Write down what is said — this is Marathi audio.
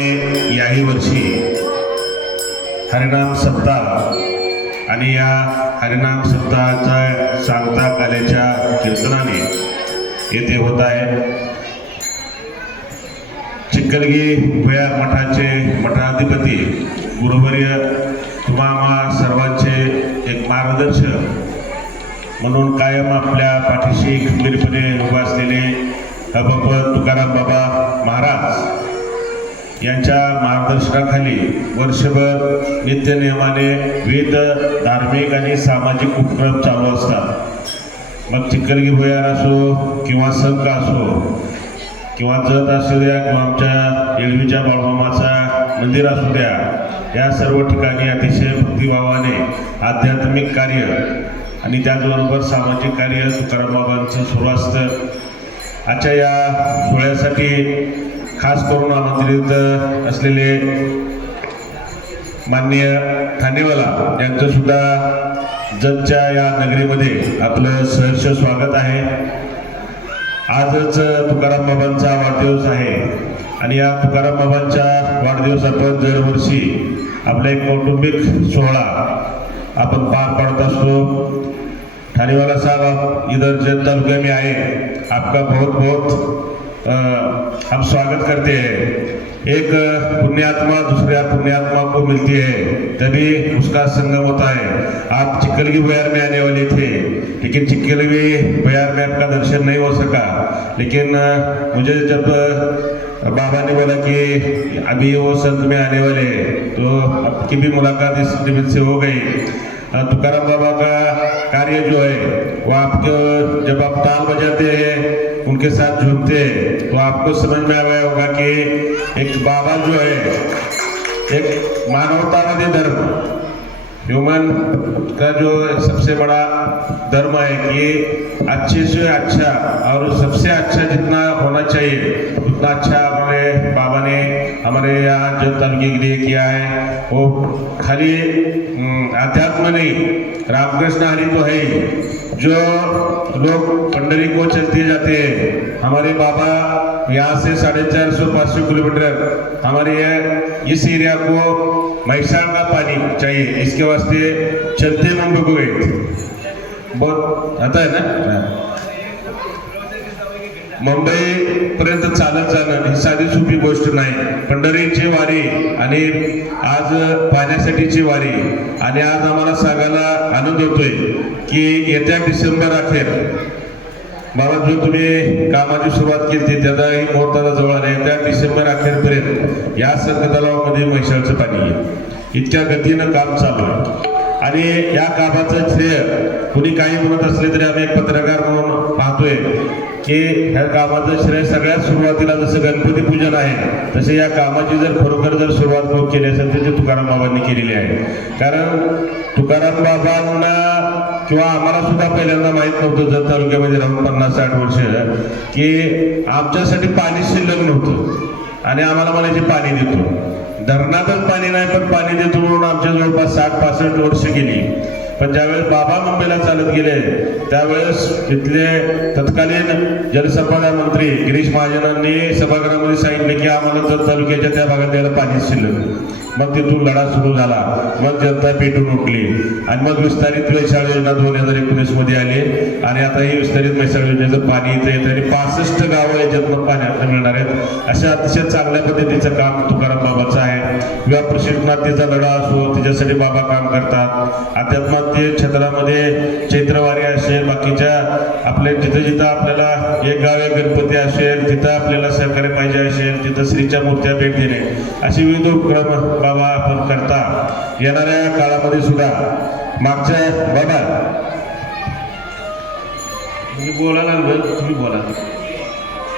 याही वर्षी हरिनाम सप्ताह आणि या हरिनाम सप्ताहाचा सांगता काल्याच्या कीर्तनाने येथे होत आहे। चिखलगी भुयार मठाचे मठाधिपती गुरुवर्य तुम्हा सर्वांचे एक मार्गदर्शक म्हणून कायम आपल्या पाठीशी खंबीरपणे उभे असलेले अबप तुकाराम बाबा महाराज यांच्या मार्गदर्शनाखाली वर्षभर नित्यनियमाने विविध धार्मिक आणि सामाजिक उपक्रम चालू असतात। मग चिखलगी भुयार असो किंवा संघ असो किंवा जत असू द्या किंवा आमच्या येळवीच्या बाळमामाचा मंदिर असू द्या, या सर्व ठिकाणी अतिशय भक्तिभावाने आध्यात्मिक कार्य आणि त्याचबरोबर सामाजिक कार्य तुकाराम बाबांचं सुरू असतं। आजच्या या सोहळ्यासाठी खास करून आमंत्रित असलेले माननीय ठाणेवाला यांचं सुद्धा जतच्या या नगरीमध्ये आपलं सहर्ष स्वागत आहे। आजच तुकाराम बाबांचा वाढदिवस आहे आणि या तुकाराम बाबांच्या वाढदिवस आपण दरवर्षी आपला एक कौटुंबिक सोहळा आपण पार पाडत असतो। ठाणेवाला साहब, इधर जत तालुका में आए, आपका बहुत बहुत हम स्वागत करते हैं। एक पुण्यात्मा दूसरे पुण्यात्मा को मिलती है तभी उसका संगम होता है। आप चिखलगी भुयार में आने वाले थे, लेकिन चिखलगी भुयार में आपका दर्शन नहीं हो सका। लेकिन मुझे जब बाबा ने बोला कि अभी वो संत में आने वाले हैं, तो आपकी भी मुलाकात इस निमित्त से हो गई। तुकाराम बाबा का कार्य जो है वो आपको, जब आप ताल बजाते हैं उनके साथ झूमते हैं, तो आपको समझ में आया होगा कि एक बाबा जो है एक मानवतावादी धर्म, ह्यूमन का जो सबसे बड़ा धर्म है कि अच्छे से अच्छा और सबसे अच्छा जितना होना चाहिए उतना अच्छा हमारे बाबा ने हमारे यहाँ जो तालुके के लिए किया है। वो खाली अध्यात्म नहीं, रामकृष्ण हरि तो है ही। जो लोग पंडरी को चलते जाते हैं, हमारे बाबा यहाँ से 450-500 किलोमीटर हमारे इस एरिया को महिषाण का पानी चाहिए, इसके वास्ते चलते मुंबई को गए। बहुत आता है ना, मुंबई पर्यंत चालत जाणं ही साधी सोपी गोष्ट नाही। पंढरीची वारी आणि आज पाण्यासाठीची वारी, आणि आज आम्हाला सांगायला आनंद होतोय की येत्या डिसेंबर अखेर बाबा जो तुम्ही कामाची सुरुवात केली त्याचाही मुहूर्ताला जवळ आले, त्या डिसेंबर अखेरपर्यंत या संत तलावामध्ये म्हैसाळचं पाणी आहे। इतक्या गतीनं काम चालू आहे आणि या कामाचं श्रेय कुणी काही म्हणत असले तरी आम्ही एक पत्रकार म्हणून पाहतोय की ह्या कामाचं श्रेय सगळ्यात सुरुवातीला जसं गणपती पूजन आहे तसे या कामाची जर खरोखर जर सुरुवात केली असेल तर ते तुकाराम बाबांनी केलेली आहे। कारण तुकाराम बाबांना किंवा आम्हाला सुद्धा पहिल्यांदा माहीत नव्हतं जत तालुक्यामध्ये राहून 50-60 वर्ष की आमच्यासाठी पाणी शिल्लक नव्हतं आणि आम्हाला म्हणायचे पाणी देतो, धरणातच पाणी नाही पण पाणी देतो म्हणून आमच्या जवळपास 60-65 वर्ष गेली। पण ज्यावेळेस बाबा मुंबईला चालत गेले त्यावेळेस तिथले तत्कालीन जलसंपदा मंत्री गिरीश महाजनांनी सभागृहामध्ये सांगितले की आम्हाला जत तालुक्याच्या त्या भागात द्यायला पाणी शिल्लक। मग तिथून लढा सुरू झाला, मग जनता पेटून उठली आणि मग विस्तारित म्हैसाळ योजना 2019 मध्ये आली आणि आता ही विस्तारित म्हैसाळ योजनेचं पाणी इथे येतं आणि 65 गावं याच्यात पाण्यात मिळणार आहेत। अशा अतिशय चांगल्या पद्धतीचं काम तुकाराम बाबाचं आहे। किंवा प्रशिक्षणार्थीचा लढा असो त्याच्यासाठी बाबा काम करतात। अध्यात्मात्य क्षेत्रामध्ये चैत्रवारी असेल, बाकीच्या आपल्या जिथं जिथं आपल्याला एक गाव एक गणपती असेल तिथं आपल्याला सहकार्य पाहिजे असेल तिथं श्रीच्या मूर्त्या भेट देणे, असे विविध उपक्रम बाबा आपण करता। येणाऱ्या काळामध्ये सुद्धा मागच्या बाबा तुम्ही बोला लागलं, तुम्ही बोला।